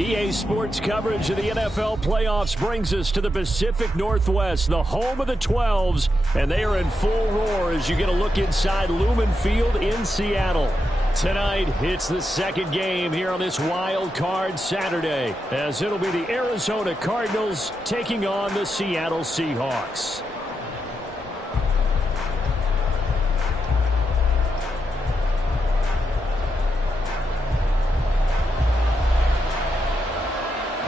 EA Sports coverage of the NFL playoffs brings us to the Pacific Northwest, the home of the 12s, and they are in full roar as you get a look inside Lumen Field in Seattle. Tonight, it's the second game here on this wild card Saturday, as it'll be the Arizona Cardinals taking on the Seattle Seahawks.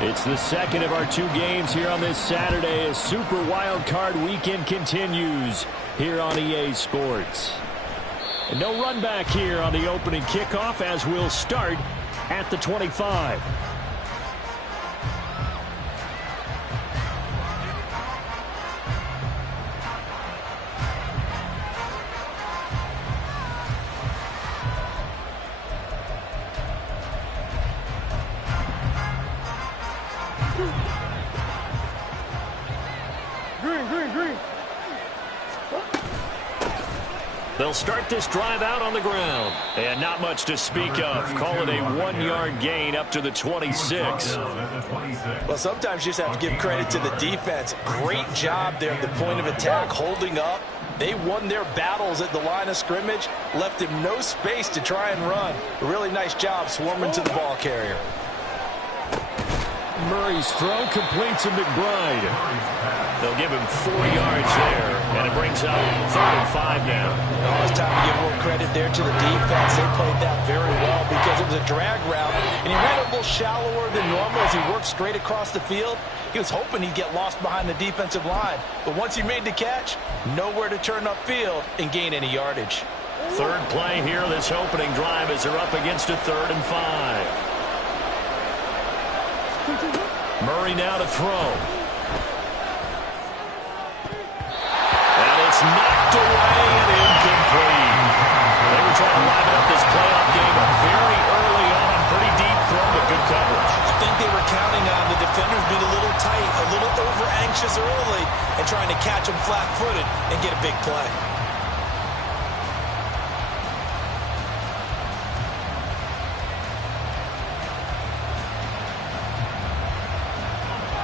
It's the second of our two games here on this Saturday as Super Wild Card Weekend continues here on EA Sports. And no run back here on the opening kickoff as we'll start at the 25. They'll start this drive out on the ground. And not much to speak of. Call it a 1-yard gain up to the 26. Well, sometimes you just have to give credit to the defense. Great job there at the point of attack, holding up. They won their battles at the line of scrimmage, left him no space to try and run. A really nice job swarming to the ball carrier. Murray's throw completes to McBride. They'll give him 4 yards there, and it brings up 3rd and 5 now. Oh, it's time to give more credit there to the defense. They played that very well because it was a drag route, and he ran a little shallower than normal as he worked straight across the field. He was hoping he'd get lost behind the defensive line, but once he made the catch, nowhere to turn upfield and gain any yardage. Third play here, this opening drive, as they're up against a 3rd and 5. Murray now to throw. And it's knocked away and incomplete. They were trying to liven up this playoff game very early on. Pretty deep throw, but good coverage. I think they were counting on the defenders being a little tight, a little over-anxious early, and trying to catch them flat-footed and get a big play.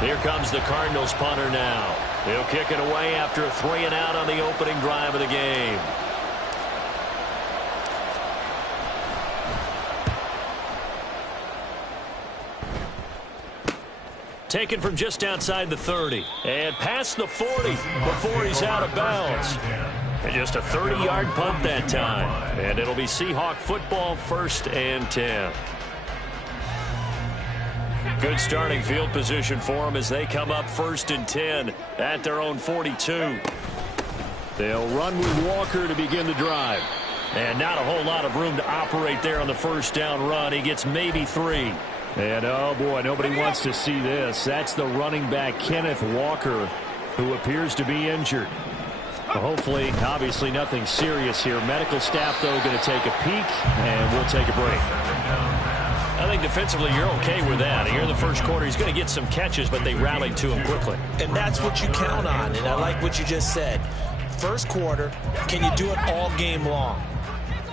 Here comes the Cardinals punter now. He'll kick it away after a 3-and-out on the opening drive of the game. Taken from just outside the 30 and past the 40 before he's out of bounds. And just a 30-yard punt that time. And it'll be Seahawk football, 1st and 10. Good starting field position for them as they come up 1st and 10 at their own 42. They'll run with Walker to begin the drive. And not a whole lot of room to operate there on the first down run. He gets maybe 3. And, oh, boy, nobody wants to see this. That's the running back, Kenneth Walker, who appears to be injured. Well, hopefully, obviously, nothing serious here. Medical staff, though, going to take a peek, and we'll take a break. I think defensively you're okay with that. Here in the first quarter, he's going to get some catches, but they rallied to him quickly. And that's what you count on, and I like what you just said. First quarter, can you do it all game long?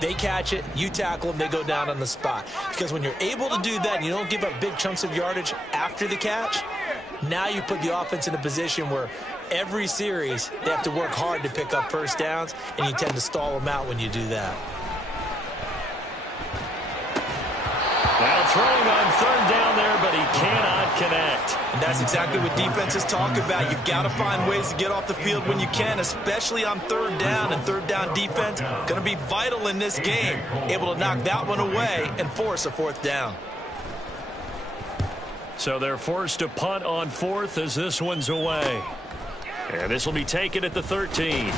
They catch it, you tackle them, they go down on the spot. Because when you're able to do that and you don't give up big chunks of yardage after the catch, now you put the offense in a position where every series they have to work hard to pick up first downs, and you tend to stall them out when you do that. Now throwing on 3rd down there, but he cannot connect. And that's exactly what defenses talk about. You've got to find ways to get off the field when you can, especially on 3rd down. And 3rd down defense going to be vital in this game. Able to knock that one away and force a 4th down. So they're forced to punt on 4th as this one's away. And this will be taken at the 13.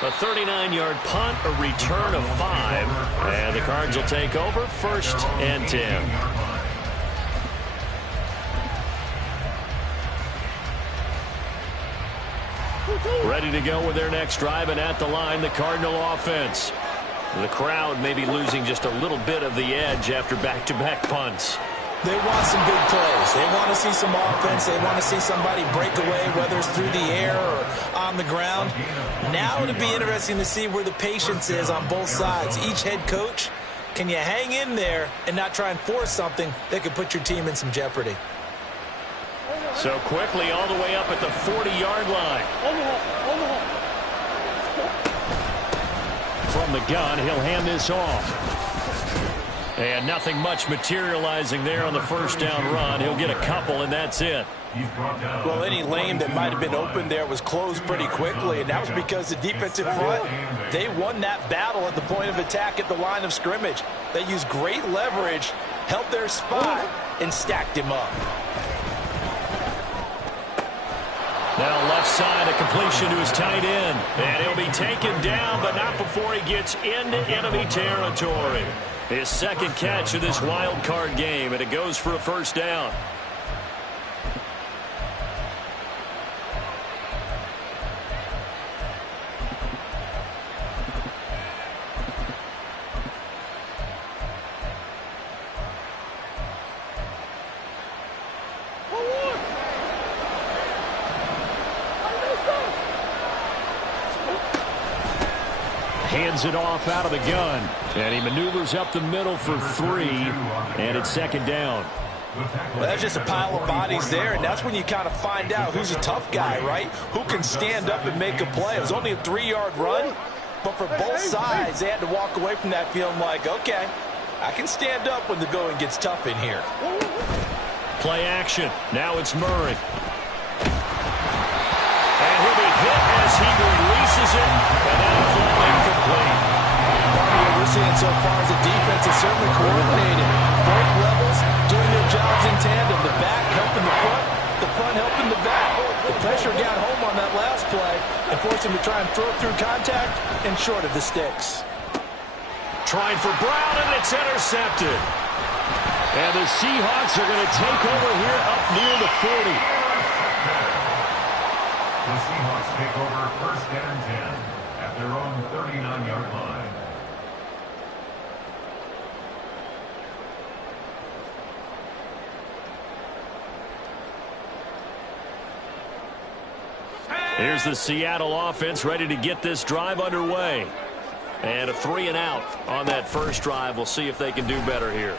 A 39-yard punt, a return of 5. And the Cards will take over 1st and 10. Ready to go with their next drive, and at the line, the Cardinal offense. The crowd may be losing just a little bit of the edge after back-to-back punts. They want some big plays. They want to see some offense. They want to see somebody break away, whether it's through the air or on the ground. Now it'll be interesting to see where the patience is on both sides. Each head coach Can you hang in there and not try and force something that could put your team in some jeopardy? So quickly all the way up at the 40-yard line. From the gun, he'll hand this off. And nothing much materializing there on the first down run. He'll get a couple, and that's it. Well, any lane that might have been open there was closed pretty quickly, and that was because the defensive front, they won that battle at the point of attack at the line of scrimmage. They used great leverage, held their spot, and stacked him up. Now left side, a completion to his tight end. And he'll be taken down, but not before he gets into enemy territory. His second catch of this wild card game, and it goes for a first down. Hands it off out of the gun. And he maneuvers up the middle for 3. And it's second down. Well, that's just a pile of bodies there, and that's when you kind of find out who's a tough guy, right? Who can stand up and make a play. It was only a 3-yard run, but for both sides, they had to walk away from that feeling like, okay, I can stand up when the going gets tough in here. Play action. Now it's Murray. And he'll be hit as he releases it, and that'll fall incomplete. What we're seeing so far is the defense is certainly coordinated. Both levels doing their jobs in tandem. The back helping the front helping the back. The pressure got home on that last play and forced him to try and throw through contact and short of the sticks. Trying for Brown, and it's intercepted. And the Seahawks are going to take over here up near the 40. The Seahawks take over first and 10 at their own 39-yard line. Here's the Seattle offense ready to get this drive underway. And a 3-and-out on that first drive. We'll see if they can do better here.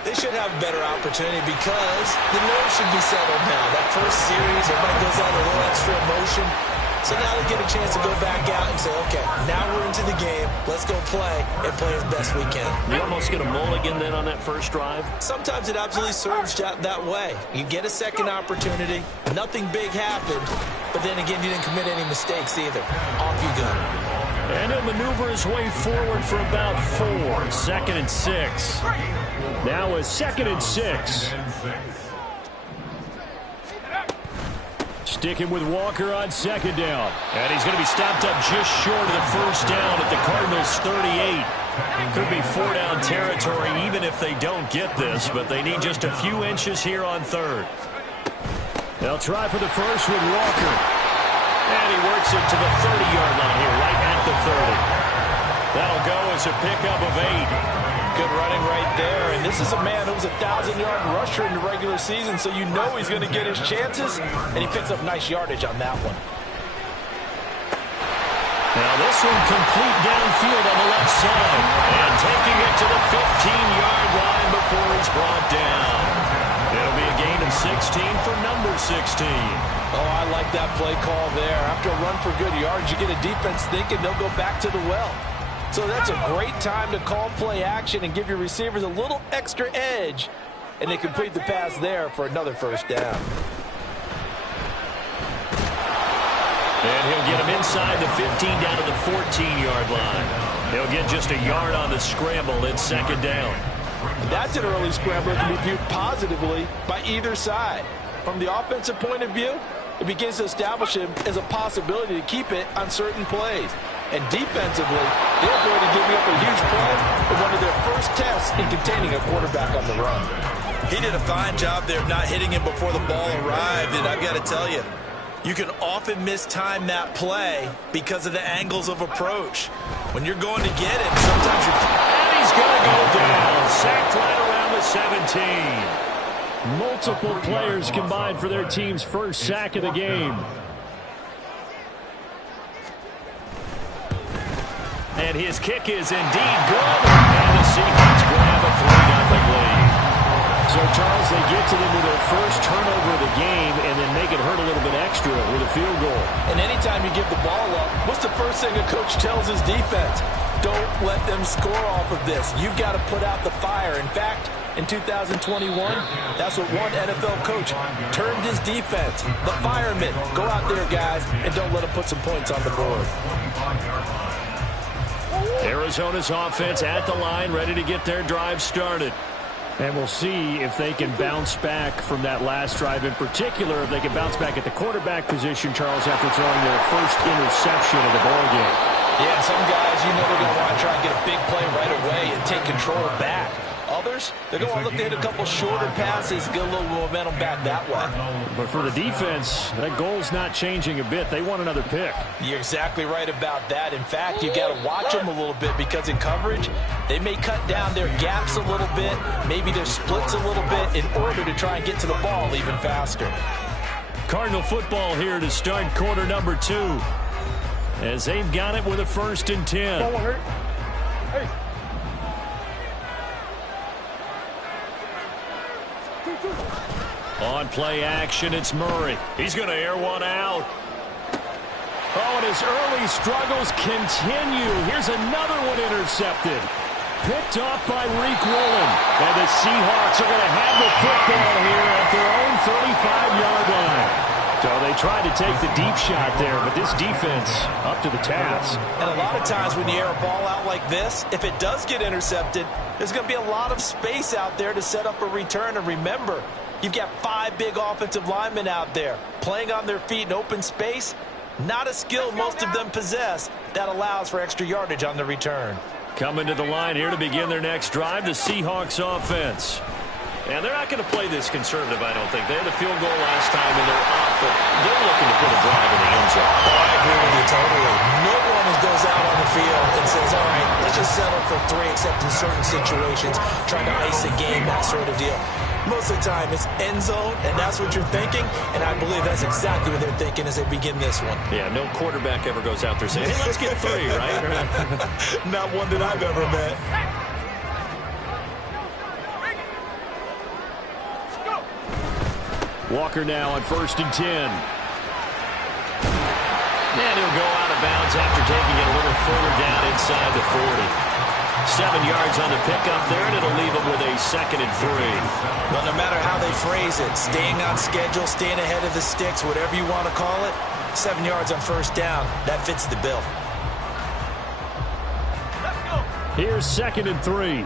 They should have a better opportunity because the nerves should be settled now. That first series, everybody goes out a little extra emotion. So now they get a chance to go back out and say, okay, now we're into the game. Let's go play and play as best we can. You almost get a mulligan then on that first drive? Sometimes it absolutely serves that way. You get a second opportunity. Nothing big happened. But then again, you didn't commit any mistakes either. Off you go. And he'll maneuver his way forward for about 4. Second and 6. Now a second and 6. Sticking with Walker on second down. And he's going to be stopped up just short of the first down at the Cardinals' 38. Could be 4-down territory even if they don't get this, but they need just a few inches here on third. They'll try for the first with Walker. And he works it to the 30-yard line here, right at the 30. That'll go as a pickup of 8. Good running right there. And this is a man who was a 1,000-yard rusher in the regular season, so you know he's going to get his chances, and he picks up nice yardage on that one. Now this one complete downfield on the left side. And taking it to the 15-yard line before he's brought down. It'll be a gain of 16 for number 16. Oh, I like that play call there. After a run for good yards, you get a defense thinking they'll go back to the well. So that's a great time to call play action and give your receivers a little extra edge. And they complete the pass there for another first down. And he'll get him inside the 15 down to the 14-yard line. He'll get just a yard on the scramble. It's second down. That's an early scramble that can be viewed positively by either side. From the offensive point of view, it begins to establish him as a possibility to keep it on certain plays. And defensively, they're going to give you up a huge play in one of their first tests in containing a quarterback on the run. He did a fine job there of not hitting him before the ball arrived, and I've got to tell you, you can often mistime that play because of the angles of approach. When you're going to get him, sometimes you're... And he's going to go down. Sacked right around the 17. Multiple players combined for their team's first sack of the game. And his kick is indeed good. And the Seahawks grab a 3-0 lead. So, Charles, they get to them with their first turnover of the game and then make it hurt a little bit extra with a field goal. And anytime you give the ball up, what's the first thing a coach tells his defense? Don't let them score off of this. You've got to put out the fire. In fact, in 2021, that's what one NFL coach termed his defense. The firemen. Go out there, guys, and don't let them put some points on the board. Arizona's offense at the line, ready to get their drive started. And we'll see if they can bounce back from that last drive. In particular, if they can bounce back at the quarterback position, Charles, after throwing their first interception of the ball game. Yeah, some guys, you know, they're going to want to try and get a big play right away and take control back. Others, they're going to look to hit a couple shorter passes, get a little momentum back that way. But for the defense, that goal's not changing a bit. They want another pick. You're exactly right about that. In fact, you got to watch them a little bit because in coverage, they may cut down their gaps a little bit, maybe their splits a little bit in order to try and get to the ball even faster. Cardinal football here to start quarter number 2. As they've got it with a 1st and 10. On play action, it's Murray. He's going to air one out. Oh, and his early struggles continue. Here's another one intercepted. Picked off by Reek Woolen. And the Seahawks are going to have the football here at their own 35-yard line. So they tried to take the deep shot there, but this defense up to the task. And a lot of times when you air a ball out like this, if it does get intercepted, there's going to be a lot of space out there to set up a return. And remember, you've got 5 big offensive linemen out there playing on their feet in open space. Not a skill most of them possess that allows for extra yardage on the return. Coming to the line here to begin their next drive, the Seahawks offense. And they're not going to play this conservative, I don't think. They had a field goal last time, and they're up, but they're looking to put a drive in the end zone. Oh, I agree with you totally. No one goes out on the field and says, all right, let's just settle for 3, except in certain situations, trying to ice a game, that sort of deal. Most of the time, it's end zone, and that's what you're thinking, and I believe that's exactly what they're thinking as they begin this one. Yeah, no quarterback ever goes out there saying, hey, let's get 3, right? Not one that I've ever met. Walker now on 1st and 10. And he'll go out of bounds after taking it a little further down inside the 40. 7 yards on the pickup there, and it'll leave him with a 2nd and 3. Well, no matter how they phrase it, staying on schedule, staying ahead of the sticks, whatever you want to call it, 7 yards on 1st down, that fits the bill. Here's 2nd and 3.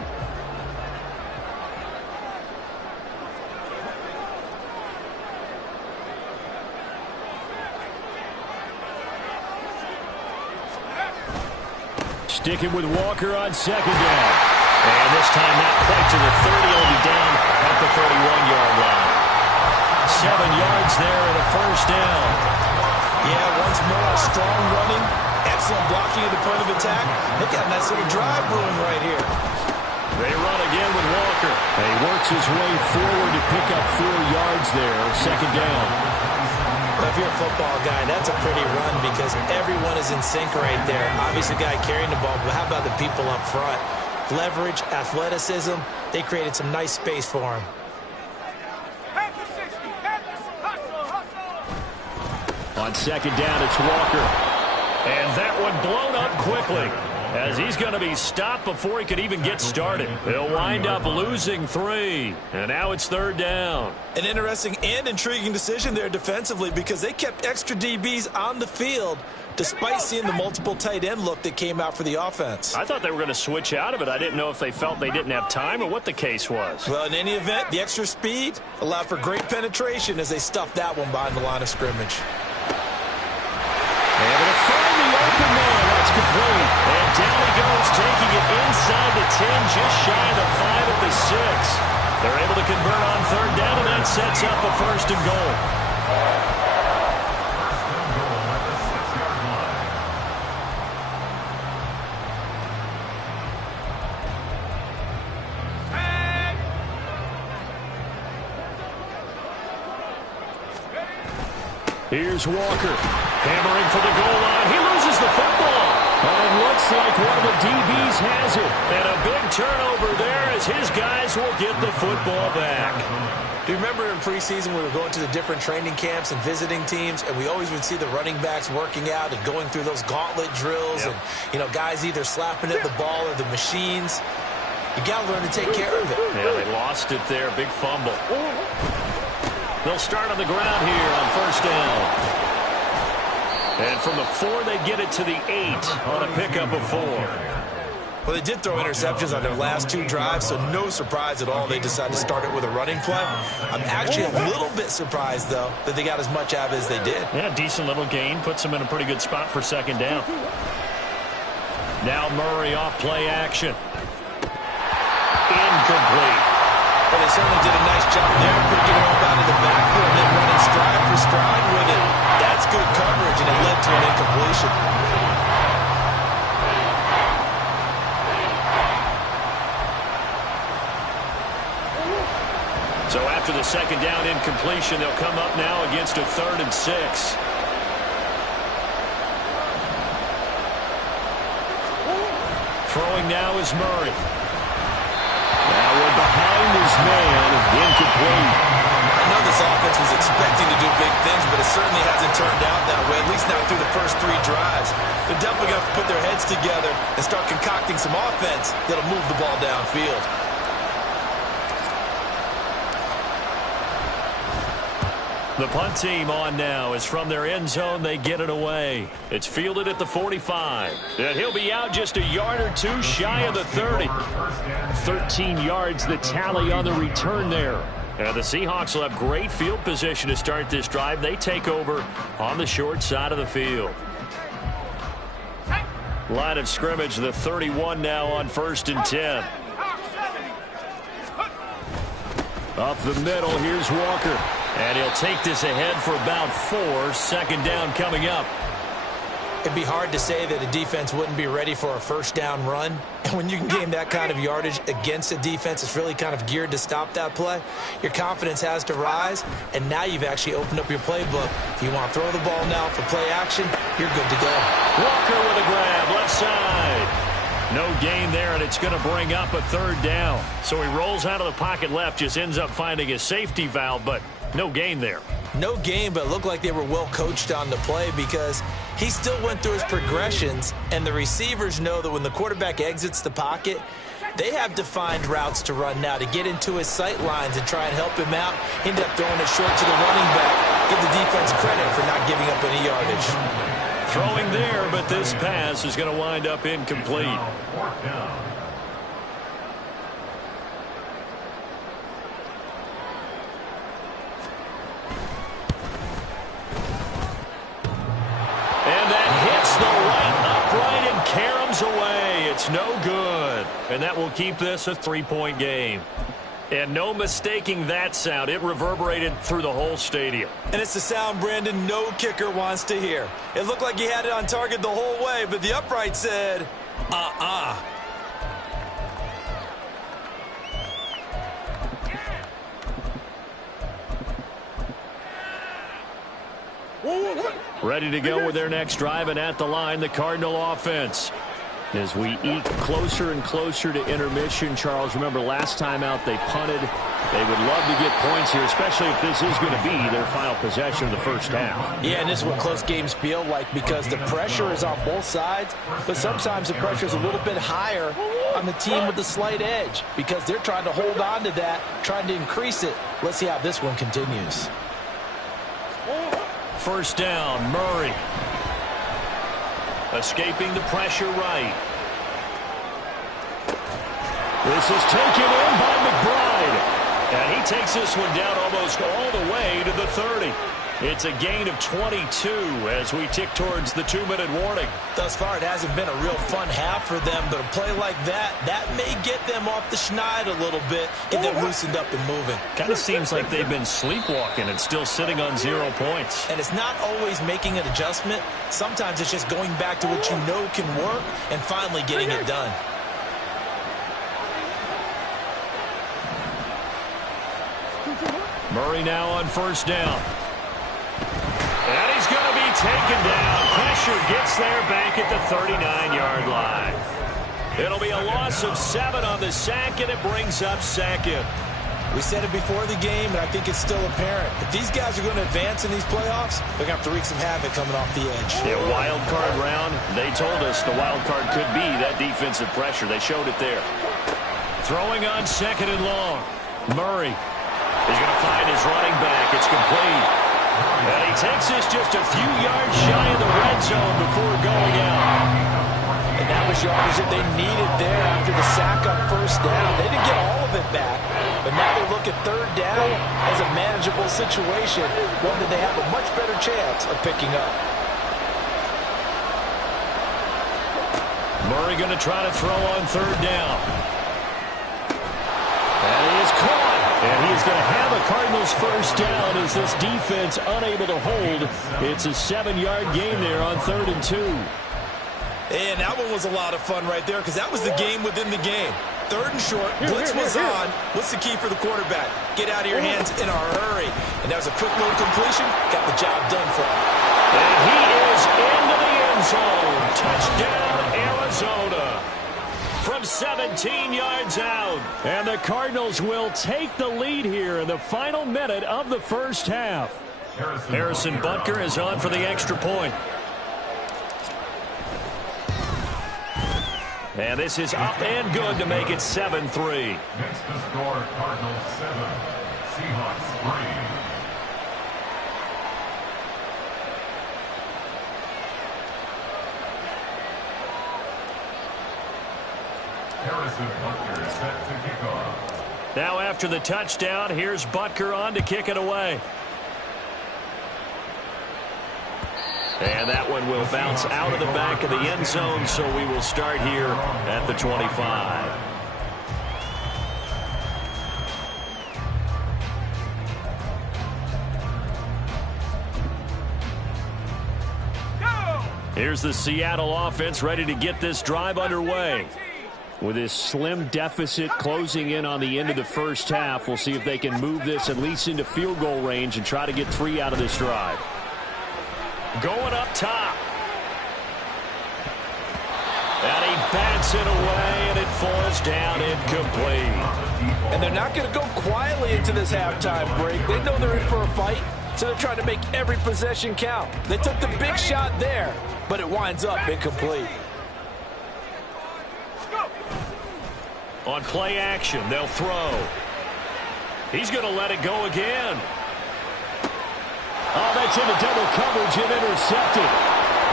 Sticking with Walker on 2nd down. And this time not quite to the 30. He'll be down at the 31-yard line. 7 yards there and a 1st down. Yeah, once more, strong running, excellent blocking at the point of attack. They've got a nice little drive brewing right here. They run again with Walker. And he works his way forward to pick up 4 yards there, 2nd down. If you're a football guy, that's a pretty run because everyone is in sync right there. Obviously, the guy carrying the ball, but how about the people up front? Leverage, athleticism, they created some nice space for him. On 2nd down, it's Walker. And that one blown up quickly, as he's going to be stopped before he could even get started. He'll wind up losing 3, and now it's 3rd down. An interesting and intriguing decision there defensively because they kept extra DBs on the field despite seeing the multiple tight end look that came out for the offense. I thought they were going to switch out of it. I didn't know if they felt they didn't have time or what the case was. Well, in any event, the extra speed allowed for great penetration as they stuffed that one behind the line of scrimmage. Able to find the open man. That's complete. And down he goes, taking it inside the 10, just shy of the 5 at the 6. They're able to convert on 3rd down, and that sets up a 1st and goal. Here's Walker. Hammering for the goal line. He loses the football. And it looks like one of the DBs has it. And a big turnover there as his guys will get the football back. Do you remember in preseason we were going to the different training camps and visiting teams, and we always would see the running backs working out and going through those gauntlet drills, and, you know, guys either slapping at the ball or the machines. You got to learn to take care of it. Yeah, they lost it there. Big fumble. They'll start on the ground here on first down. And from the 4, they get it to the 8 on a pickup of 4. Well, they did throw interceptions on their last 2 drives, so no surprise at all they decided to start it with a running play. I'm actually a little bit surprised, though, that they got as much out of it as they did. Yeah, decent little gain. Puts them in a pretty good spot for second down. Now Murray off play action. Incomplete. Well, they certainly did a nice job there, picking him up out of the backfield and then running stride for stride with it. That's good coverage, and it led to an incompletion. So after the second down incompletion, they'll come up now against a 3rd and 6. Throwing now is Murray. Now we're behind his man, incomplete. I know this offense was expecting to do big things, but it certainly hasn't turned out that way, at least not through the first 3 drives. They're definitely going to have to put their heads together and start concocting some offense that'll move the ball downfield. The punt team on now is from their end zone. They get it away. It's fielded at the 45. And he'll be out just a yard or 2 shy of the 30. 13 yards the tally on the return there. And the Seahawks will have great field position to start this drive. They take over on the short side of the field. Line of scrimmage, the 31 now on 1st and 10. Up the middle, here's Walker. And he'll take this ahead for about 4. Second down coming up. It'd be hard to say that a defense wouldn't be ready for a first down run. And when you can gain that kind of yardage against a defense that's really kind of geared to stop that play, your confidence has to rise, and now you've actually opened up your playbook. If you want to throw the ball now for play action, you're good to go. Walker with a grab, left side. No gain there, and it's going to bring up a 3rd down. So he rolls out of the pocket left, just ends up finding a safety valve, but no gain there. No gain, but it looked like they were well coached on the play because he still went through his progressions, and the receivers know that when the quarterback exits the pocket, they have defined routes to run now to get into his sight lines and try and help him out. End up throwing it short to the running back. Give the defense credit for not giving up any yardage. Throwing there, but this pass is going to wind up incomplete. And that hits the right upright and caroms away. It's no good. And that will keep this a 3-point game. And no mistaking that sound. It reverberated through the whole stadium. And it's the sound, Brandon, no kicker wants to hear. It looked like he had it on target the whole way, but the upright said, Ready to go with their next drive, and at the line, the Cardinal offense. As we eke closer and closer to intermission, Charles, remember last time out they punted. They would love to get points here, especially if this is going to be their final possession of the first half. Yeah, and this is what close games feel like because the pressure is on both sides, but sometimes the pressure is a little bit higher on the team with the slight edge because they're trying to hold on to that, trying to increase it. Let's see how this one continues. First down, Murray. Escaping the pressure right. This is taken in by McBride. And he takes this one down almost all the way to the 30. It's a gain of 22 as we tick towards the 2-minute warning. Thus far, it hasn't been a real fun half for them, but a play like that may get them off the schneid a little bit, get them loosened up and moving. Kind of seems like they've been sleepwalking and still sitting on 0 points. And it's not always making an adjustment. Sometimes it's just going back to what you know can work and finally getting it done. Murray now on first down. And he's going to be taken down. Pressure pressure gets there back at the 39-yard line. It'll be a loss of 7 on the sack, and it brings up second. We said it before the game, and I think it's still apparent. If these guys are going to advance in these playoffs, they're going to have to wreak some havoc coming off the edge. Yeah, wild card round. They told us the wild card could be that defensive pressure. They showed it there. Throwing on 2nd and long. Murray is going to find his running back. It's complete. And he takes this just a few yards shy of the red zone before going out. And that was yardage that they needed there after the sack on 1st down. They didn't get all of it back, but now they look at 3rd down as a manageable situation, one that they have a much better chance of picking up. Murray going to try to throw on 3rd down. And he is caught. And he is going to have a Cardinals 1st down as this defense unable to hold. It's a 7-yard gain there on 3rd and 2. And that one was a lot of fun right there because that was the game within the game. 3rd and short, blitz was on. What's the key for the quarterback? Get out of your hands in a hurry. And that was a quick little completion. Got the job done for him. And he is into the end zone. Touchdown, Arizona. From 17 yards out. And the Cardinals will take the lead here in the final minute of the 1st half. Harrison Butker is on for the extra point. And this is up and good to make it 7-3. Next to score, Cardinals 7, Seahawks 3. Harrison Butker set to kick off. Now after the touchdown, here's Butker on to kick it away. And that one will bounce out of the back of the end zone, so we will start here at the 25. Here's the Seattle offense ready to get this drive underway. With this slim deficit closing in on the end of the 1st half, we'll see if they can move this at least into field goal range and try to get 3 out of this drive. Going up top. And he bats it away, and it falls down incomplete. And they're not going to go quietly into this halftime break. They know they're in for a fight, so they're trying to make every possession count. They took the big shot there, but it winds up incomplete. On play action, they'll throw. He's going to let it go again. Oh, that's into double coverage and intercepted.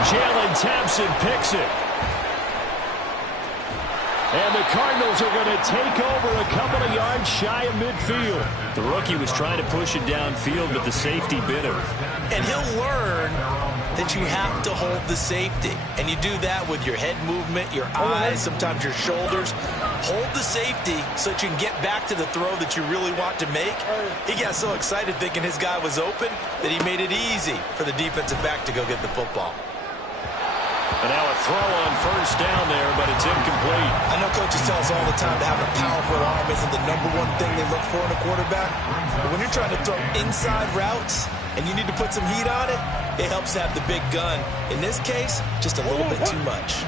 Jalen Thompson picks it. And the Cardinals are going to take over a couple of yards shy of midfield. The rookie was trying to push it downfield, but the safety bit him. And he'll learn that you have to hold the safety. And you do that with your head movement, your eyes, sometimes your shoulders. Hold the safety so that you can get back to the throw that you really want to make. He got so excited thinking his guy was open that he made it easy for the defensive back to go get the football. And now a throw on 1st down there, but it's incomplete. I know coaches tell us all the time that having a powerful arm isn't the #1 thing they look for in a quarterback. But when you're trying to throw inside routes and you need to put some heat on it, it helps to have the big gun. In this case, just a little bit too much.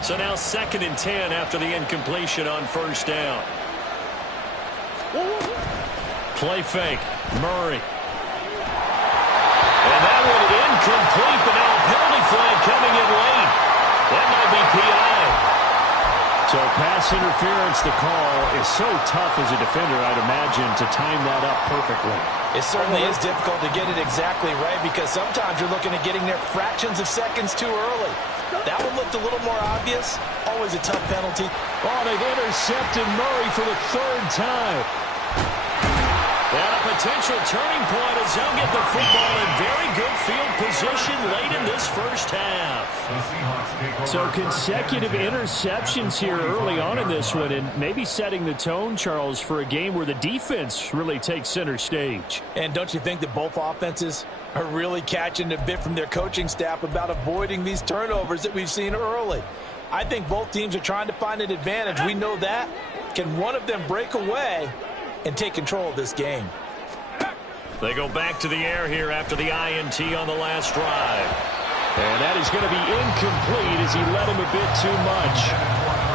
So now 2nd and 10 after the incompletion on 1st down. Play fake. Murray. And that one incomplete, but now a penalty flag coming in late. That might be PI. So pass interference, the call is so tough as a defender, I'd imagine, to time that up perfectly. It certainly is difficult to get it exactly right because sometimes you're looking at getting there fractions of seconds too early. That one looked a little more obvious. Always a tough penalty. Oh, they've intercepted Murray for the 3rd time. And a potential turning point as they'll get the football in very good field position late in this 1st half. So consecutive interceptions here early on in this one, and maybe setting the tone, Charles, for a game where the defense really takes center stage. And don't you think that both offenses are really catching a bit from their coaching staff about avoiding these turnovers that we've seen early? I think both teams are trying to find an advantage. We know that. Can one of them break away and take control of this game? They go back to the air here after the INT on the last drive. And that is going to be incomplete as he led him a bit too much.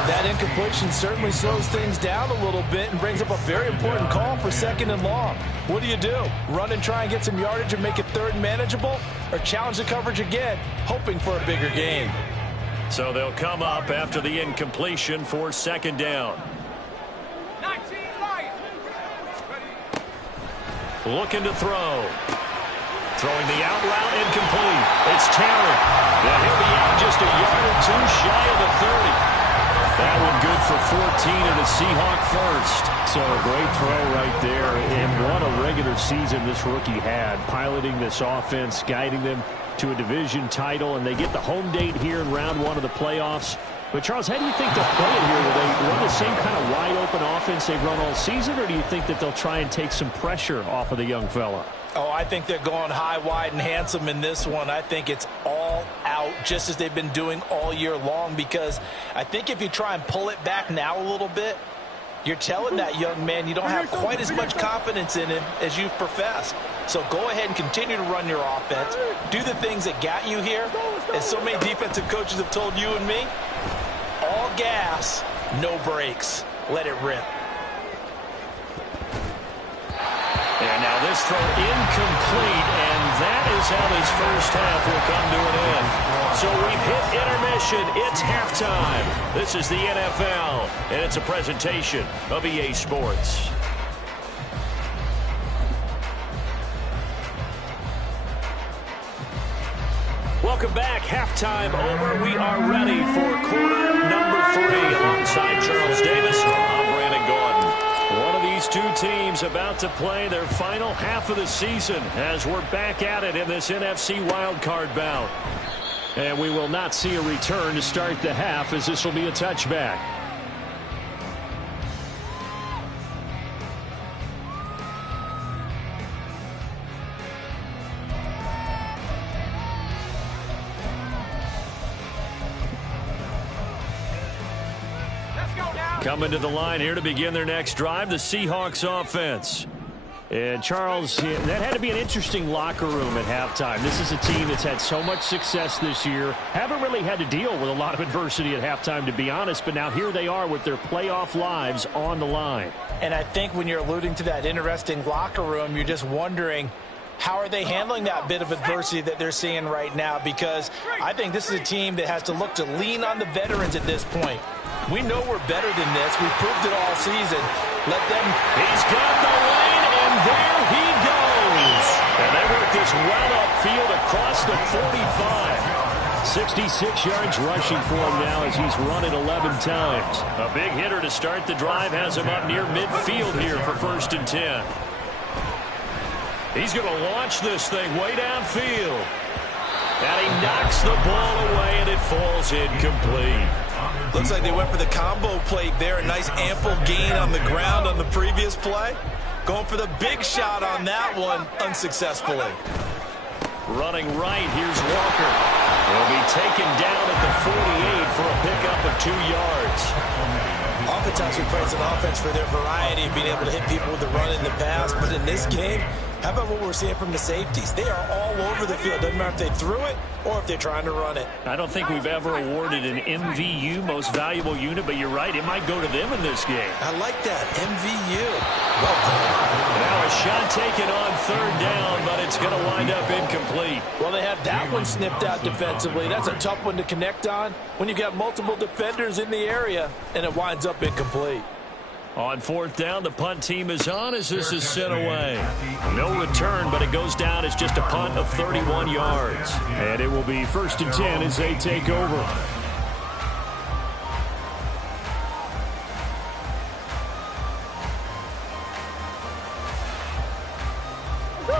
That incompletion certainly slows things down a little bit and brings up a very important call for 2nd and long. What do? Run and try and get some yardage and make it 3rd and manageable? Or challenge the coverage again, hoping for a bigger gain? So they'll come up after the incompletion for 2nd down. Looking to throw. Throwing the out route, incomplete. It's Terry. Yeah, he'll be out just a yard or two shy of the 30. That one good for 14 and a Seahawk first. So a great throw right there. And what a regular season this rookie had. Piloting this offense, guiding them to a division title. And they get the home date here in round 1 of the playoffs. But, Charles, how do you think they'll play it here? Will they run the same kind of wide-open offense they've run all season, or do you think that they'll try and take some pressure off of the young fella? Oh, I think they're going high, wide, and handsome in this one. I think it's all out, just as they've been doing all year long, because I think if you try and pull it back now a little bit, you're telling that young man you don't have quite as much confidence in him as you've professed. So go ahead and continue to run your offense. Do the things that got you here. As so many defensive coaches have told you and me, all gas, no brakes. Let it rip. And now this throw incomplete, and that is how this first half will come to an end. So we've hit intermission. It's halftime. This is the NFL, and it's a presentation of EA Sports. Welcome back. Halftime over. We are ready for quarter number 3. Alongside Charles Davis, I'm Brandon Gordon. One of these two teams about to play their final half of the season as we're back at it in this NFC wildcard bout. And we will not see a return to start the half, as this will be a touchback. Coming to the line here to begin their next drive, the Seahawks offense. And, Charles, that had to be an interesting locker room at halftime. This is a team that's had so much success this year. Haven't really had to deal with a lot of adversity at halftime, to be honest. But now here they are with their playoff lives on the line. And I think when you're alluding to that interesting locker room, you're just wondering, how are they handling that bit of adversity that they're seeing right now? Because I think this is a team that has to look to lean on the veterans at this point. We know we're better than this. We've proved it all season. Let them. He's got the lane, and there he goes. And they work this well upfield across the 45. 66 yards rushing for him now as he's run it 11 times. A big hitter to start the drive has him up near midfield here for 1st and 10. He's going to launch this thing way downfield. And he knocks the ball away, and it falls incomplete. Looks like they went for the combo plate there. A nice ample gain on the ground on the previous play. Going for the big shot on that one unsuccessfully. Running right, here's Walker. He'll be taken down at the 48 for a pickup of 2 yards. Oftentimes we praise an offense for their variety of being able to hit people with the run in the pass. But in this game, how about what we're seeing from the safeties? They are all over the field. Doesn't matter if they threw it or if they're trying to run it. I don't think we've ever awarded an MVU, most valuable unit, but you're right, it might go to them in this game. I like that, MVU. Well done. Now a shot taken on 3rd down, but it's going to wind up incomplete. Well, they had that one snipped out defensively. That's a tough one to connect on when you've got multiple defenders in the area, and it winds up incomplete. On 4th down, the punt team is on as this is sent away. No return, but it goes down as just a punt of 31 yards. And it will be 1st and 10 as they take over.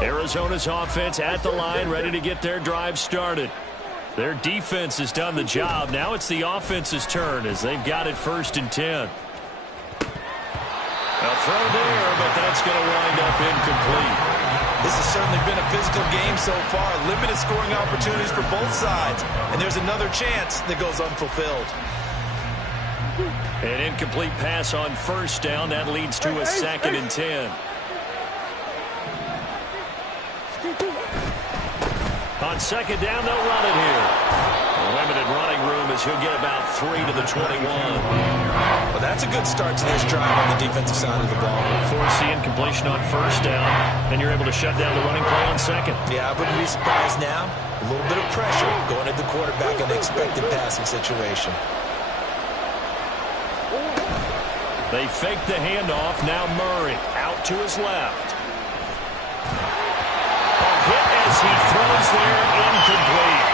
Arizona's offense at the line, ready to get their drive started. Their defense has done the job. Now it's the offense's turn as they've got it 1st and 10. A throw there, but that's going to wind up incomplete. This has certainly been a physical game so far. Limited scoring opportunities for both sides. And there's another chance that goes unfulfilled. An incomplete pass on 1st down. That leads to a 2nd and 10. On On second down, they'll run it here. Limited running room as he'll get about 3 to the 21. Well, that's a good start to this drive on the defensive side of the ball. Force the incompletion on first down, and you're able to shut down the running play on second. Yeah, I wouldn't be surprised now. A little bit of pressure going at the quarterback in the expected passing situation. They fake the handoff. Now Murray out to his left. A hit as he throws there, incomplete.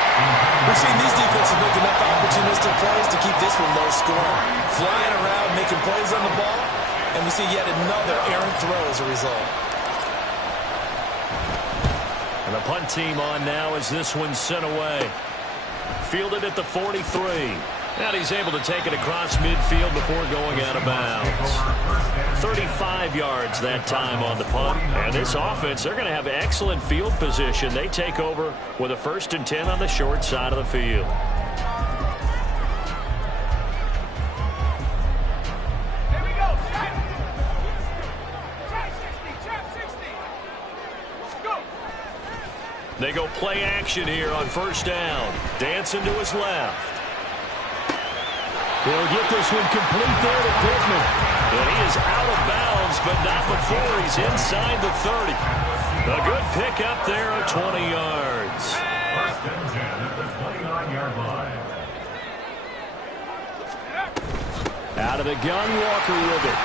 We've seen these defenses make enough opportunistic plays to keep this one low scoring. Flying around, making plays on the ball, and we see yet another errant throw as a result. And the punt team on now as this one's sent away. Fielded at the 43. And he's able to take it across midfield before going out of bounds. 35 yards that time on the punt. And this offense, they're going to have excellent field position. They take over with a 1st and 10 on the short side of the field. They go play action here on first down. Dancing to his left. He'll get this one complete there to Pittman. And he is out of bounds, but not before he's inside the 30. A good pickup there of 20 yards. 1st and 10 at the 29-yard line. Out of the gun, Walker with it.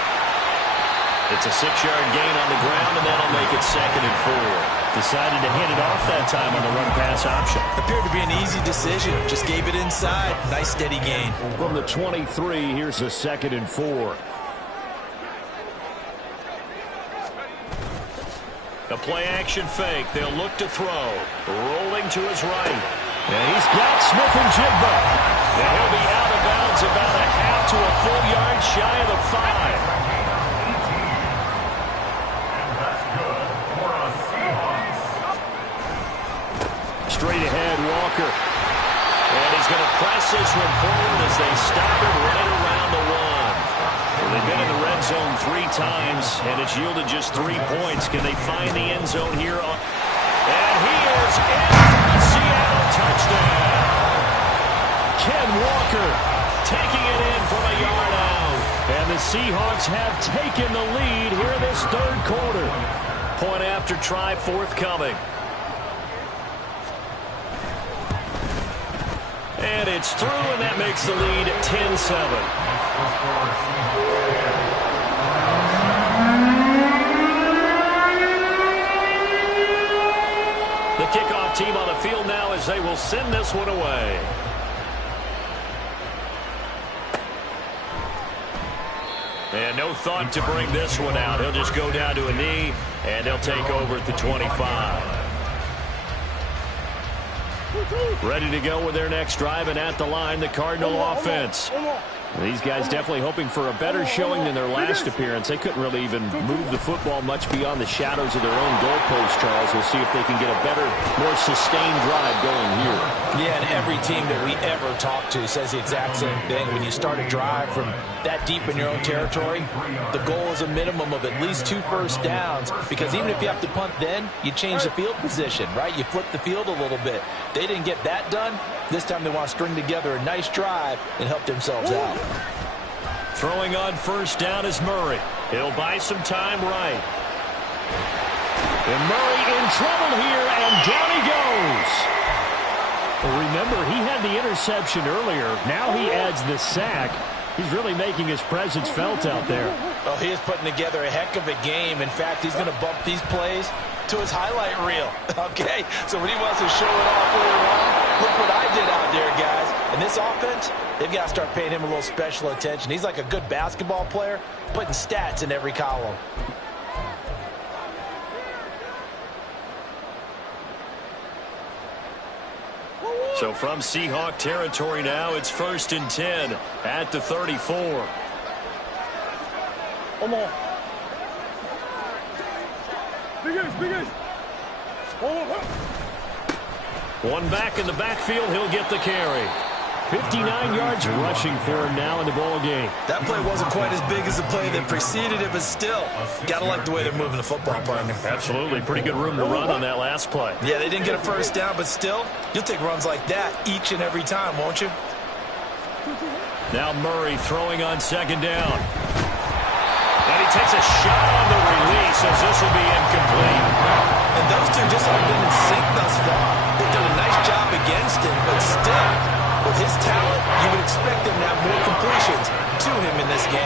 It's a 6-yard gain on the ground, and that'll make it 2nd and 4. Decided to hand it off that time on the run-pass option. Appeared to be an easy decision. Just gave it inside. Nice steady gain. From the 23, here's a 2nd and 4. A play-action fake. They'll look to throw. Rolling to his right. And he's got Smith and Jigba. And he'll be out of bounds about a half to a full yard shy of the 5. Straight ahead, Walker. And he's going to press this one forward as they stop it right around the 1. Well, they've been in the red zone 3 times, and it's yielded just 3 points. Can they find the end zone here? And he is in for the Seattle touchdown. Ken Walker Taking it in from a yard out. And the Seahawks have taken the lead here in this 3rd quarter. Point after try forthcoming. And it's through, and that makes the lead 10-7. The kickoff team on the field now as they will send this one away. And no thought to bring this one out. He'll just go down to a knee, and they'll take over at the 25. Ready to go with their next drive, and at the line, the Cardinal offense. These guys definitely hoping for a better showing than their last appearance. They couldn't really even move the football much beyond the shadows of their own goalpost, Charles. We'll see if they can get a better, more sustained drive going here. Yeah, and every team that we ever talk to says the exact same thing. When you start a drive from that deep in your own territory, the goal is a minimum of at least 2 first downs, because even if you have to punt then, you change the field position, right? You flip the field a little bit. They didn't get that done. This time they want to string together a nice drive and help themselves out. Throwing on first down is Murray. He'll buy some time right. And Murray in trouble here, and down he goes. Well, remember, he had the interception earlier. Now he adds the sack. He's really making his presence felt out there. Oh, he is putting together a heck of a game. In fact, he's going to bump these plays to his highlight reel. Okay, so when he wants to show it off later on, look what I did out there, guys. And this offense, they've got to start paying him a little special attention. He's like a good basketball player, putting stats in every column. So from Seahawk territory now, it's 1st and 10 at the 34. Come on. Big. One back in the backfield, he'll get the carry. 59 yards rushing for him now in the ball game. That play wasn't quite as big as the play that preceded it, but still, got to like the way they're moving the football, partner. Absolutely. Pretty good room to run on that last play. Yeah, they didn't get a first down, but still, you'll take runs like that each and every time, won't you? Now Murray throwing on second down. And he takes a shot on the release as this will be incomplete. And those two just haven't been in sync thus far. They've done a nice job against him, but still, with his talent, you would expect him to have more completions to him in this game.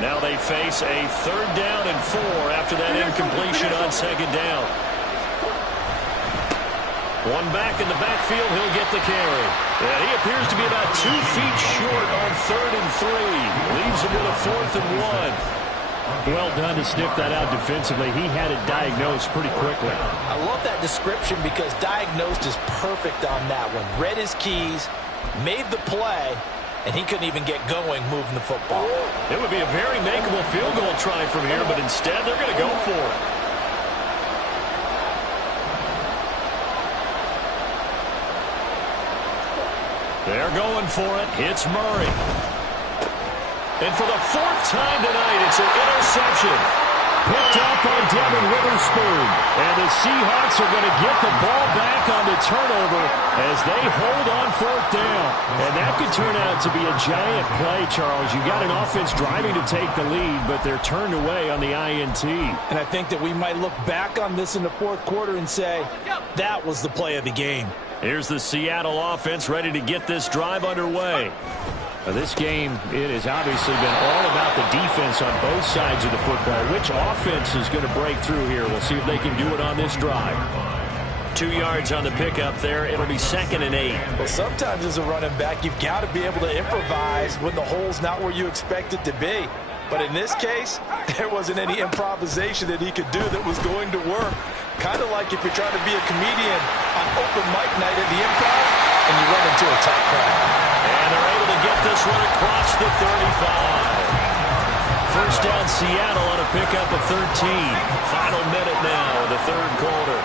Now they face a 3rd down and 4 after that incompletion on second down. One back in the backfield, he'll get the carry. And he appears to be about 2 feet short on 3rd and 3. Leaves him with a 4th and 1. Well done to sniff that out defensively. He had it diagnosed pretty quickly. I love that description because diagnosed is perfect on that one. Read his keys, made the play, and he couldn't even get going moving the football. It would be a very makeable field goal try from here, but instead they're going to go for it. They're going for it. It's Murray. And for the 4th time tonight, it's an interception. Picked up on Devin Witherspoon. And the Seahawks are going to get the ball back on the turnover as they hold on 4th down. And that could turn out to be a giant play, Charles. You got an offense driving to take the lead, but they're turned away on the INT. And I think that we might look back on this in the 4th quarter and say, that was the play of the game. Here's the Seattle offense ready to get this drive underway. This game, it has obviously been all about the defense on both sides of the football. Which offense is going to break through here? We'll see if they can do it on this drive. 2 yards on the pickup there. It'll be 2nd and 8. Well, sometimes as a running back, you've got to be able to improvise when the hole's not where you expect it to be. But in this case, there wasn't any improvisation that he could do that was going to work. Kind of like if you're trying to be a comedian on open mic night at the Improv and you run into a tough crowd. And they're able to get this one across the 35. First down Seattle on a pickup of 13. Final minute now of the 3rd quarter.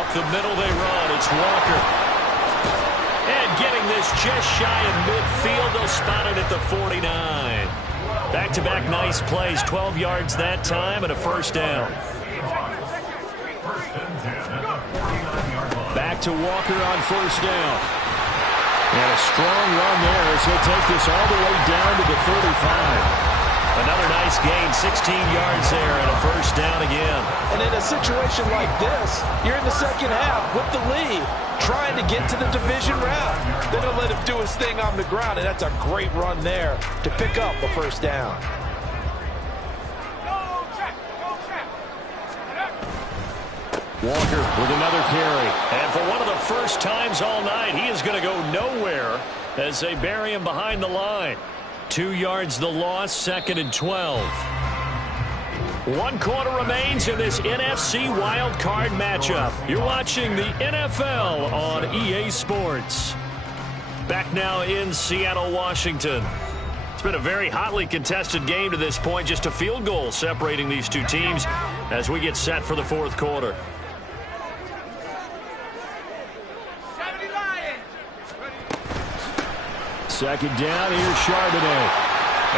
Up the middle they run. It's Walker. And getting this just shy of midfield. They'll spot it at the 49. Back-to-back nice plays. 12 yards that time and a first down. Back to Walker on first down. And a strong run there as he'll take this all the way down to the 35. Another nice gain, 16 yards there and a first down again. And in a situation like this, you're in the second half with the lead, trying to get to the division round. Then they'll let him do his thing on the ground, and that's a great run there to pick up a first down. Walker with another carry. And for one of the first times all night, he is going to go nowhere as they bury him behind the line. 2 yards the loss, 2nd and 12. 1 quarter remains in this NFC Wild Card matchup. You're watching the NFL on EA Sports. Back now in Seattle, Washington. It's been a very hotly contested game to this point. Just a field goal separating these two teams as we get set for the 4th quarter. Second down, here's Charbonnet.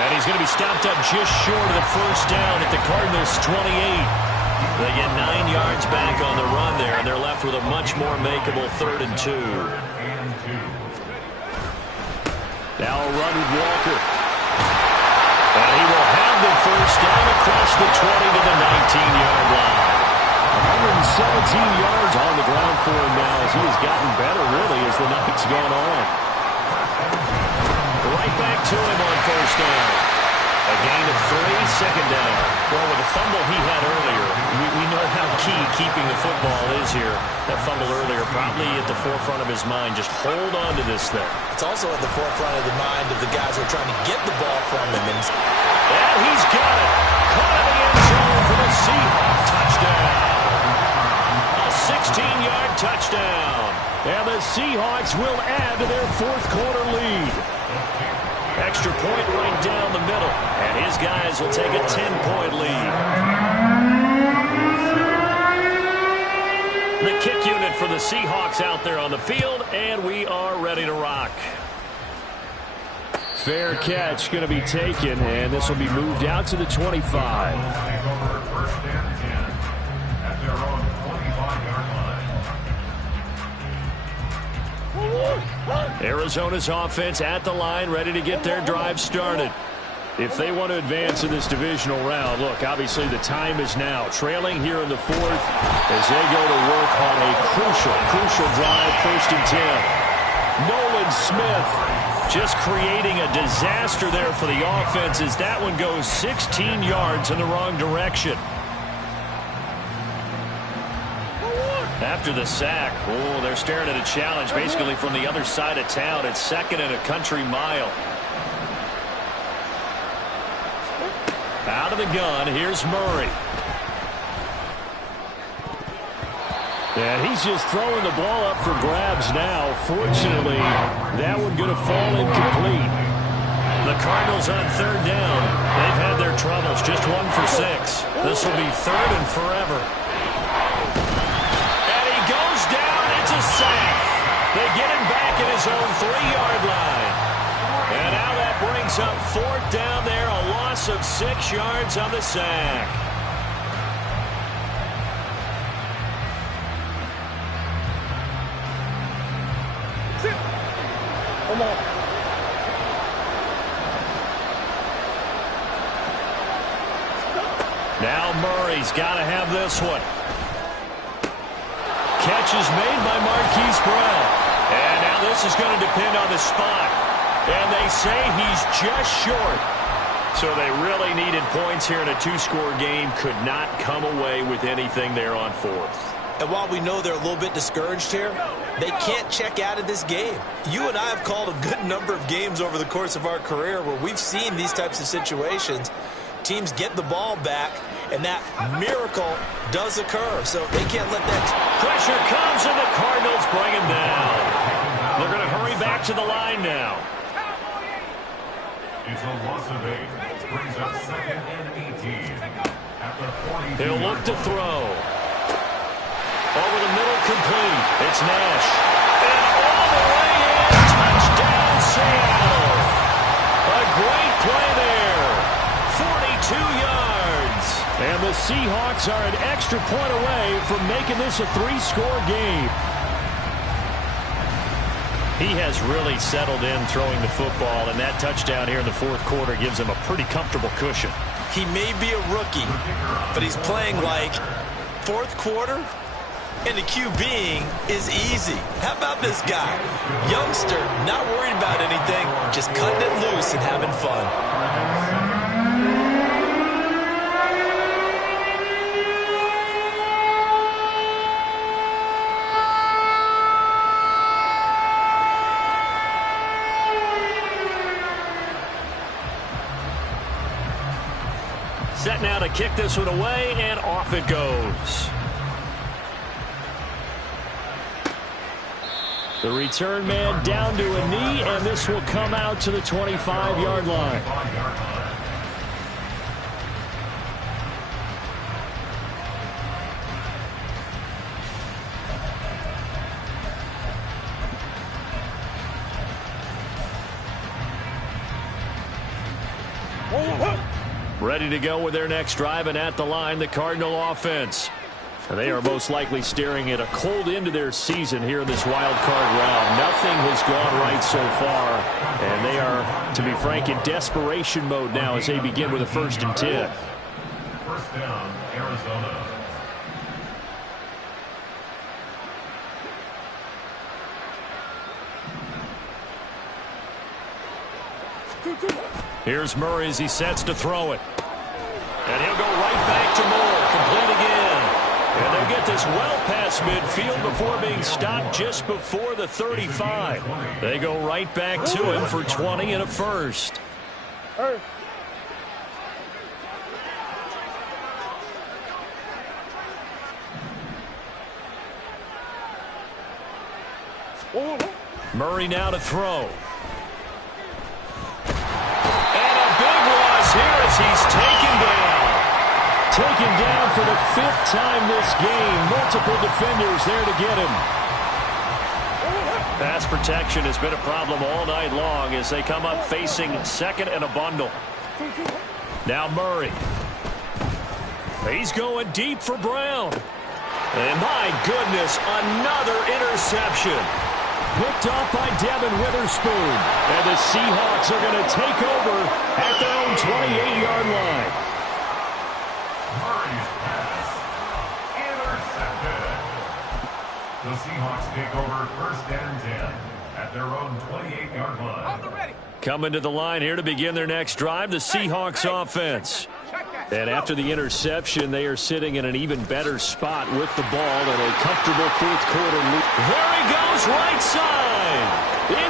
And he's going to be stopped up just short of the first down at the Cardinals' 28. They get 9 yards back on the run there, and they're left with a much more makeable 3rd and 2. Now a run with Walker. And he will have the first down across the 20 to the 19-yard line. 117 yards on the ground for him now as he has gotten better, really, as the night's gone on. Right back to him on first down. A gain of 3, second down. Well, with the fumble he had earlier, we know how key keeping the football is here. That fumble earlier probably at the forefront of his mind. Just hold on to this thing. It's also at the forefront of the mind of the guys who are trying to get the ball from him. And he's got it. Caught in the end zone for the Seahawks touchdown. A 16-yard touchdown. And the Seahawks will add to their fourth quarter lead. Extra point right down the middle. And his guys will take a 10-point lead. The kick unit for the Seahawks out there on the field, and we are ready to rock. Fair catch going to be taken, and this will be moved out to the 25. Arizona's offense at the line, ready to get their drive started. If they want to advance in this divisional round, look, obviously the time is now. Trailing here in the fourth as they go to work on a crucial drive, 1st and 10. Nolan Smith just creating a disaster there for the offense as that one goes 16 yards in the wrong direction. After the sack, they're staring at a challenge basically from the other side of town. It's 2nd and a country mile. Out of the gun, here's Murray. And he's just throwing the ball up for grabs now. Fortunately, that one going to fall incomplete. The Cardinals on 3rd down. They've had their troubles, just 1 for 6. This will be 3rd and forever. And he goes down, it's a sack. They get him back at his own 3-yard line. And now that brings up 4th down there, a loss of 6 yards on the sack. Come on. Now Murray's got to have this one. Catch is made by Marquise Brown. And now this is going to depend on the spot. And they say he's just short. So they really needed points here in a 2-score game. Could not come away with anything there on 4th. And while we know they're a little bit discouraged here, they can't check out of this game. You and I have called a good number of games over the course of our career where we've seen these types of situations. Teams get the ball back, and that miracle does occur. So they can't let that. Pressure comes, and the Cardinals bring him down. They're going to hurry back to the line now. It's a loss of 8. Brings up 2nd and 18. At the 42. He'll look to throw. Over the middle, complete. It's Nash. And all the way in. Touchdown, Seattle. A great play there. 42 yards. And the Seahawks are an extra point away from making this a 3-score game. He has really settled in throwing the football, and that touchdown here in the 4th quarter gives him a pretty comfortable cushion. He may be a rookie, but he's playing like 4th quarter, and the QBing is easy. How about this guy? Youngster, not worried about anything, just cutting it loose and having fun. Set now to kick this one away, and off it goes. The return man down to a knee, and this will come out to the 25-yard line. Ready to go with their next drive, and at the line, the Cardinal offense. And they are most likely staring at a cold end to their season here in this wild card round. Nothing has gone right so far, and they are, to be frank, in desperation mode now as they begin with a 1st and 10. 1st down, Arizona. Here's Murray as he sets to throw it. And he'll go right back to Moore. Complete again. And they'll get this well past midfield before being stopped just before the 35. They go right back to him for 20 and a 1st. Murray now to throw. And a big loss here as he's taken down. Taken down for the 5th time this game. Multiple defenders there to get him. Pass protection has been a problem all night long as they come up facing second and a bundle. Now Murray. He's going deep for Brown. And my goodness, another interception. Picked off by Devin Witherspoon. And the Seahawks are going to take over at their own 28-yard line. Murray's pass intercepted. The Seahawks take over 1st and 10 at their own 28-yard line. Coming to the line here to begin their next drive, the Seahawks offense. And after the interception, they are sitting in an even better spot with the ball in a comfortable 4th quarter lead. There he goes, right side.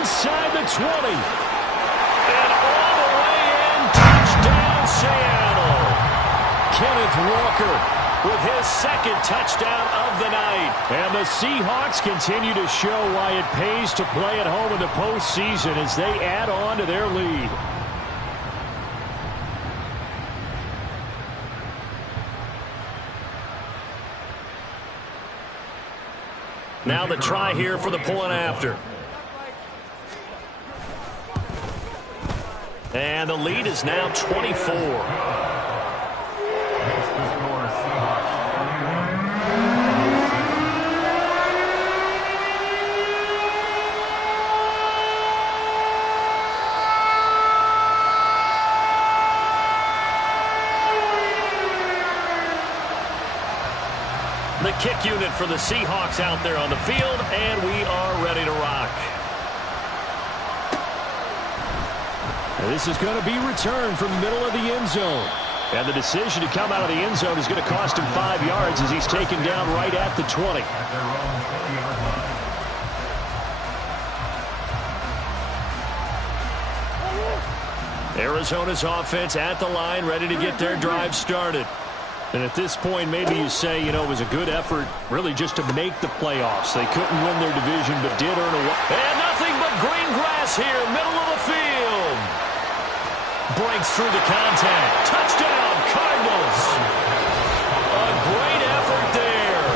Inside the 20. And all the way in, touchdown Seattle. Kenneth Walker with his 2nd touchdown of the night. And the Seahawks continue to show why it pays to play at home in the postseason as they add on to their lead. Now the try here for the point after. And the lead is now 24. The kick unit for the Seahawks out there on the field, and we are ready to rock. And this is going to be returned from the middle of the end zone. And the decision to come out of the end zone is going to cost him 5 yards as he's taken down right at the 20. Arizona's offense at the line, ready to get their drive started. And at this point, maybe you say, you know, it was a good effort really just to make the playoffs. They couldn't win their division, but did earn a win. And nothing but green grass here, middle of the field. Breaks through the contact. Touchdown, Cardinals. A great effort there.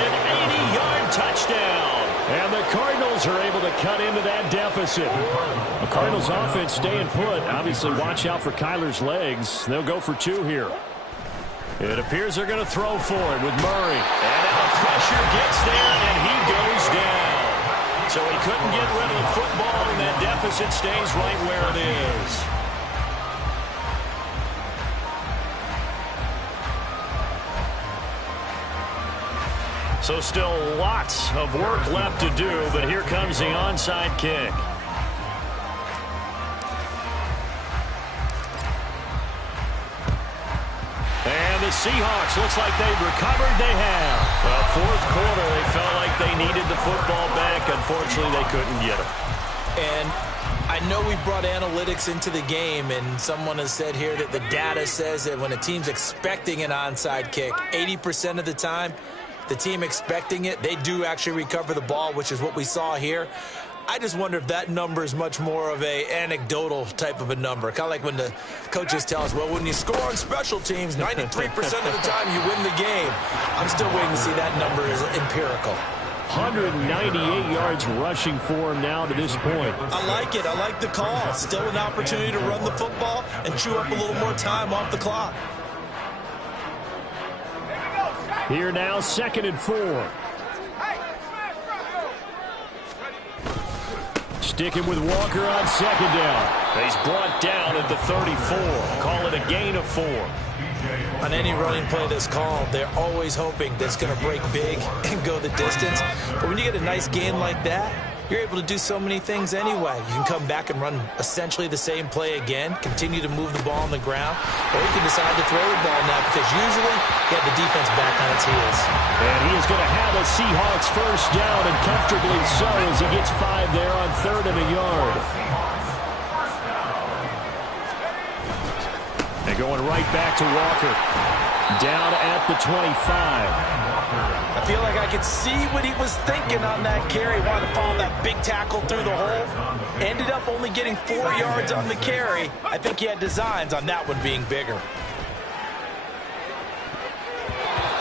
An 80-yard touchdown. And the Cardinals are able to cut into that deficit. The Cardinals offense staying put. Obviously, watch out for Kyler's legs. They'll go for 2 here. It appears they're going to throw for it with Murray. And now the pressure gets there, and he goes down. So he couldn't get rid of the football, and that deficit stays right where it is. So still lots of work left to do, but here comes the onside kick. And the Seahawks, looks like they've recovered. They have. Well, 4th quarter, they felt like they needed the football back. Unfortunately, they couldn't get it. And I know we brought analytics into the game, and someone has said here that the data says that when a team's expecting an onside kick, 80% of the time, the team expecting it, they do actually recover the ball, which is what we saw here. I just wonder if that number is much more of a anecdotal type of a number. Kind of like when the coaches tell us, well, when you score on special teams, 93% of the time you win the game. I'm still waiting to see that number is empirical. 198 yards rushing for him now to this point. I like it. I like the call. Still an opportunity to run the football and chew up a little more time off the clock. Here now, 2nd and 4. Sticking with Walker on 2nd down. He's brought down at the 34. Call it a gain of 4. On any running play that's called, they're always hoping that it's going to break big and go the distance. But when you get a nice gain like that, you're able to do so many things anyway. You can come back and run essentially the same play again, continue to move the ball on the ground, or you can decide to throw the ball now because usually you have the defense back on its heels. And he is going to have a Seahawks 1st down, and comfortably so as he gets 5 there on 3rd and a yard. And going right back to Walker. Down at the 25. I feel like I could see what he was thinking on that carry. Wanted to follow that big tackle through the hole. Ended up only getting 4 yards on the carry. I think he had designs on that one being bigger.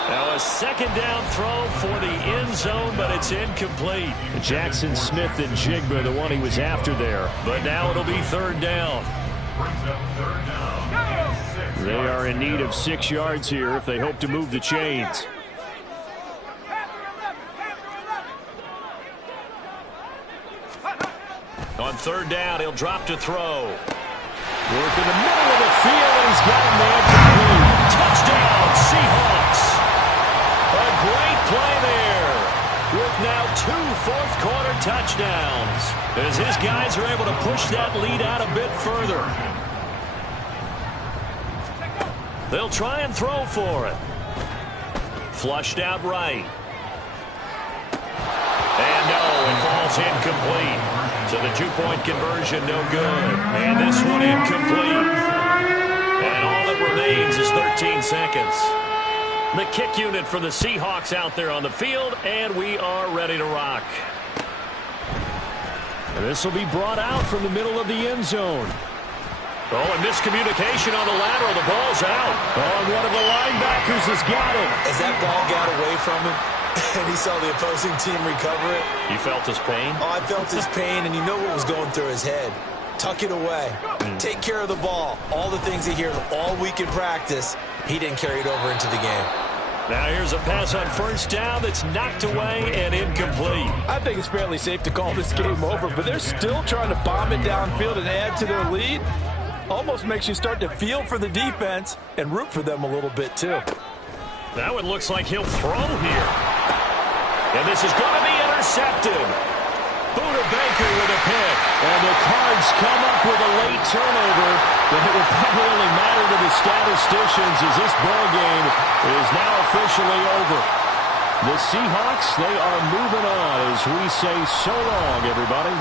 Now a second down throw for the end zone, but it's incomplete. Jackson Smith and Jigba, the one he was after there. But now it'll be third down. They are in need of 6 yards here if they hope to move the chains. On third down, he'll drop to throw. Work in the middle of the field, and he's got a man complete. Touchdown, Seahawks. A great play there with now 2 fourth-quarter touchdowns as his guys are able to push that lead out a bit further. They'll try and throw for it. Flushed out right. And no, it falls incomplete. So the 2-point conversion no good. And this one incomplete. And all that remains is 13 seconds. The kick unit for the Seahawks out there on the field, and we are ready to rock. And this will be brought out from the middle of the end zone. Oh, and miscommunication on the lateral. The ball's out. Oh, and one of the linebackers has got it. As that ball got away from him, and he saw the opposing team recover it. You felt his pain? Oh, I felt his pain, and you know what was going through his head. Tuck it away. Take care of the ball. All the things he hears all week in practice, he didn't carry it over into the game. Now here's a pass on first down that's knocked away and incomplete. I think it's fairly safe to call this game over, but they're still trying to bomb it downfield and add to their lead. Almost makes you start to feel for the defense and root for them a little bit, too. That one looks like he'll throw here. And this is going to be intercepted. Buda Baker with a pick. And the Cards come up with a late turnover, but it will probably only matter to the statisticians as this ball game is now officially over. The Seahawks, they are moving on as we say so long, everybody.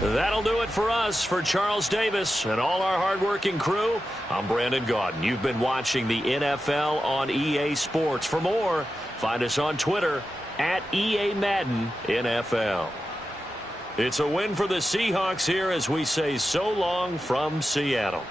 That'll do it for us. For Charles Davis and all our hardworking crew, I'm Brandon Gaudin. You've been watching the NFL on EA Sports. For more, find us on Twitter at EA Madden NFL. It's a win for the Seahawks here as we say so long from Seattle.